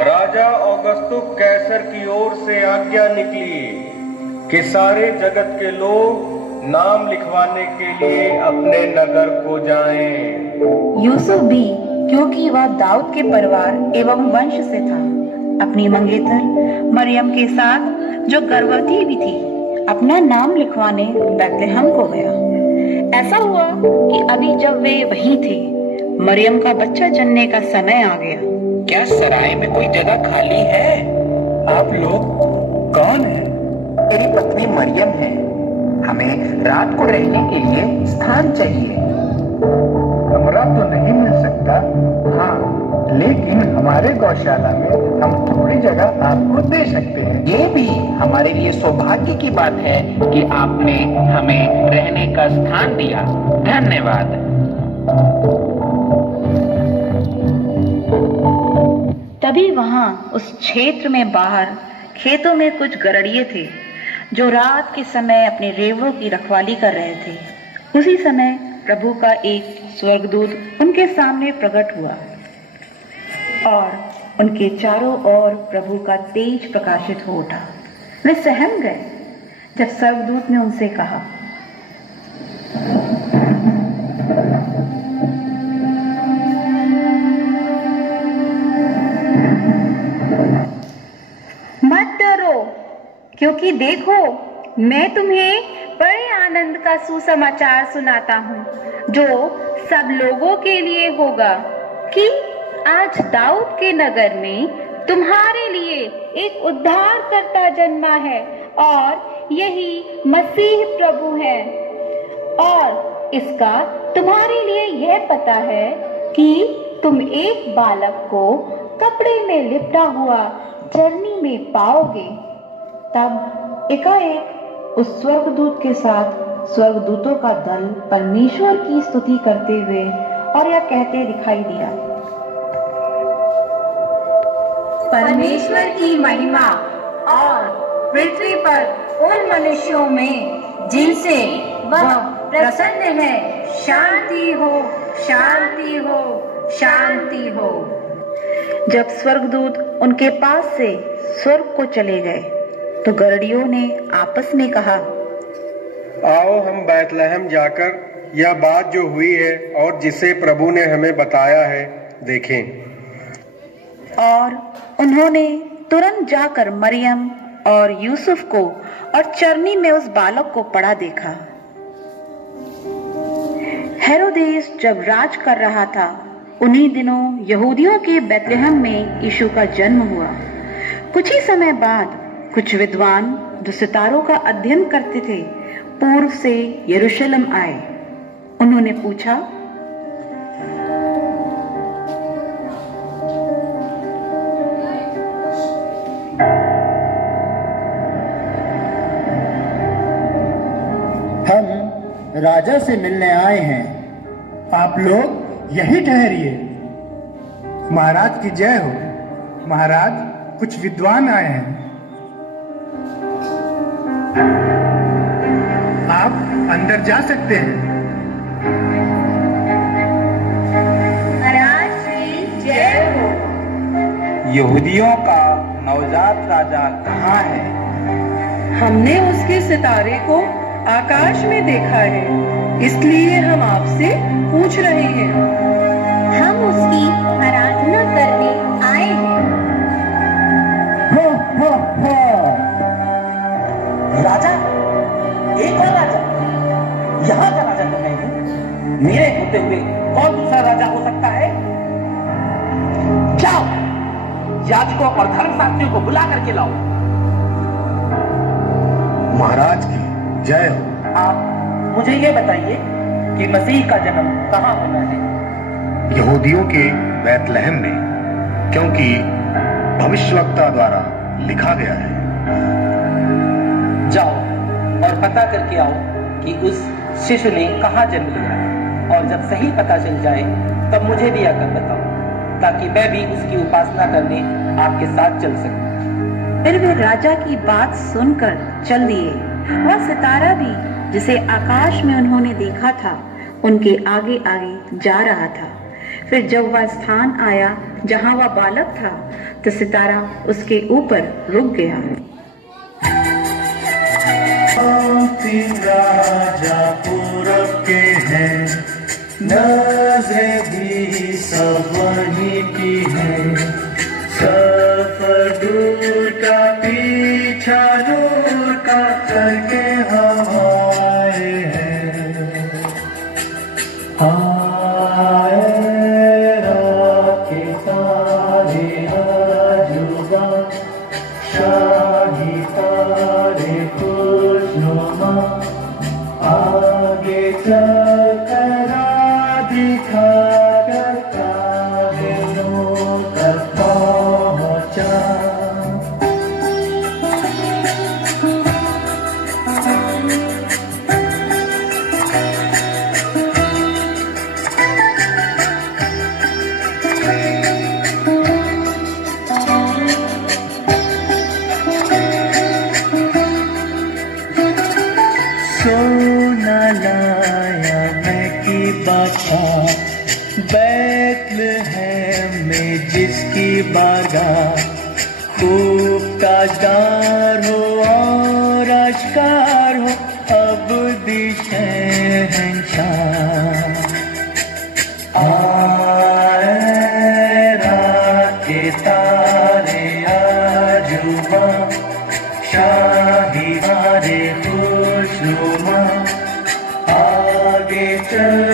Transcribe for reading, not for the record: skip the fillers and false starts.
राजा औगस्तुस कैसर की ओर से आज्ञा निकली कि सारे जगत के लोग नाम लिखवाने के लिए अपने नगर को जाएं। यूसुफ भी, क्योंकि वह दाऊद के परिवार एवं वंश से था, अपनी मंगेतर मरियम के साथ, जो गर्भवती भी थी, अपना नाम लिखवाने बैतलहम को गया। ऐसा हुआ कि अभी जब वे वहीं थे, मरियम का बच्चा जनने का समय आ गया। क्या सराय में कोई जगह खाली है? आप लोग कौन हैं? मेरी पत्नी मरियम है। हमें रात को रहने के लिए स्थान चाहिए। कमरा तो नहीं मिल सकता, हाँ, लेकिन हमारे गौशाला में हम थोड़ी जगह आपको दे सकते हैं। ये भी हमारे लिए सौभाग्य की बात है कि आपने हमें रहने का स्थान दिया। धन्यवाद। तभी वहां उस क्षेत्र में बाहर खेतों में कुछ गड़रिये थे, जो रात के समय अपने रेवड़ों की रखवाली कर रहे थे। उसी समय प्रभु का एक स्वर्गदूत उनके सामने प्रकट हुआ और उनके चारों ओर प्रभु का तेज प्रकाशित हो उठा। वे सहम गए जब स्वर्गदूत ने उनसे कहा, मत डरो, क्योंकि देखो मैं तुम्हें बड़े आनंद का सुसमाचार सुनाता हूँ, जो सब लोगों के लिए होगा कि आज दाऊद के नगर में तुम्हारे लिए एक उद्धारकर्ता जन्मा है और यही मसीह प्रभु है। और इसका तुम्हारे लिए यह पता है कि तुम एक बालक को कपड़े में लिपटा हुआ चरनी में पाओगे। तब एकाएक उस स्वर्गदूत के साथ स्वर्गदूतों का दल परमेश्वर की स्तुति करते हुए और यह कहते दिखाई दिया, परमेश्वर की महिमा और पृथ्वी पर उन मनुष्यों में जिनसे वह प्रसन्न है शांति हो, शांति हो, शांति हो। जब स्वर्गदूत उनके पास से स्वर्ग को चले गए तो गड़रियों ने आपस में कहा, आओ हम बैतलहम जाकर यह बात जो हुई है और जिसे प्रभु ने हमें बताया है देखें। और उन्होंने तुरंत जाकर मरियम और यूसुफ को और चरनी में उस बालक को पड़ा देखा। हेरोदेस जब राज कर रहा था, उन्हीं दिनों यहूदियों के बैतलहम में यीशु का जन्म हुआ। कुछ ही समय बाद कुछ विद्वान जो सितारों का अध्ययन करते थे, पूर्व से यरूशलेम आए। उन्होंने पूछा, हम राजा से मिलने आए हैं, आप लोग यही ठहरिए। महाराज की जय हो। महाराज, कुछ विद्वान आए हैं। आप अंदर जा सकते हैं। महाराज की जय हो। यहूदियों का नवजात राजा कहाँ है? हमने उसके सितारे को आकाश में देखा है, इसलिए हम आपसे पूछ रहे हैं। हम उसकी आराधना करने आए हैं। हो, हो। राजा? एक और राजा? यहाँ का राजा तो मैं हूँ। मेरे होते हुए कौन दूसरा राजा हो सकता है? जाओ, याजकों और धर्मशास्त्रियों को बुला करके लाओ। महाराज की जय हो। आप मुझे ये बताइए कि मसीह का जन्म कहाँ होना है? यहूदियों के बैतलहम में, क्योंकि भविष्यवक्ता द्वारा लिखा गया है। जाओ और पता करके आओ कि उस शिशु ने कहाँ जन्म लिया, और जब सही पता चल जाए तब मुझे भी आकर बताओ, ताकि मैं भी उसकी उपासना करने आपके साथ चल सकूं। फिर वे राजा की बात सुनकर चल दिए। वह सितारा भी, जिसे आकाश में उन्होंने देखा था, उनके आगे आगे जा रहा था। फिर जब वह स्थान आया जहाँ वह बालक था तो सितारा उसके ऊपर रुक गया। तीन राजा पूरब के हैं, नजरें भी सब वहीं की हैं। सफर दूर का पीछा दूर का करके हम आए हैं। आए राके तारे आजुबा, शाही तारे खुशनुमा, आगे चल कर दिखा कर काबिलों तक पहुंचा। सोना लाया मैं की बादशाह, बैतलहम में जिसकी बारगाह, खूब ताजदार हो और आश्कार हो अब शहंशाह। आए रात के तारे आजुबा, शाही वारे खुशनुमा, आगे चल